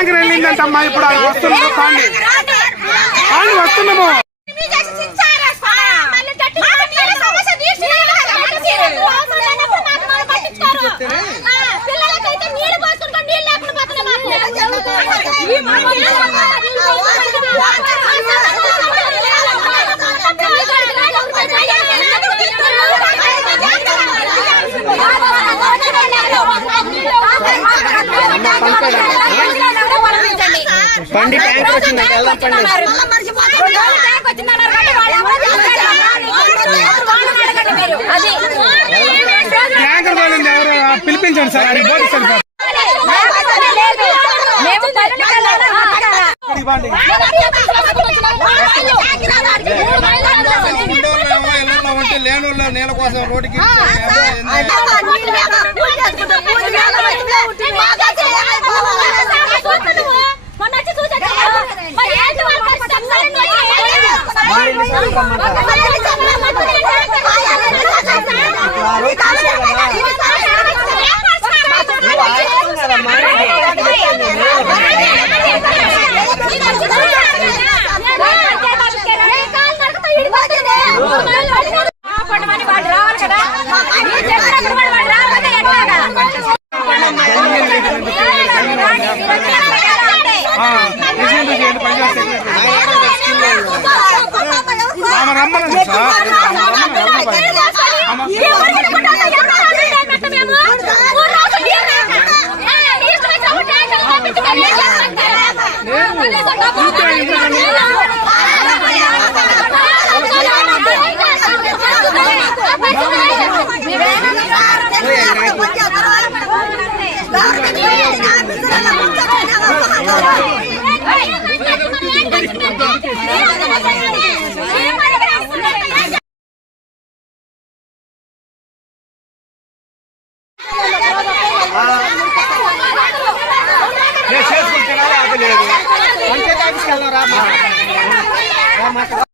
Tanker వెళ్ళిందంటమ్మా ఇప్పుడు అది వస్తున్నాము పాండి వస్తున్నాము పిల్లలకైతే నీళ్ళు పోసుకుంటాం నీళ్ళు లేకుండా బండి ట్యాంకర్ వచ్చిందంటే వెళ్దాం పండి అది ట్యాంకర్ వాళ్ళని ఎవరు? పిలిపించండి సార్. అది పోలీసు సరిపోతుంది. మేము పల్లెకి వెళ్ళాలి ఇవ్వండి. ఉంటే లేని నీళ్ళ కోసం రోడ్డుకి చేయండి, పంచాయత్ సెక్రటరీ. ఆమె రమ్మనండి సార్ చేసుకుంటున్నారా అది లేదు. పంచాయతీ ఆఫీస్కి వెళ్దాం రా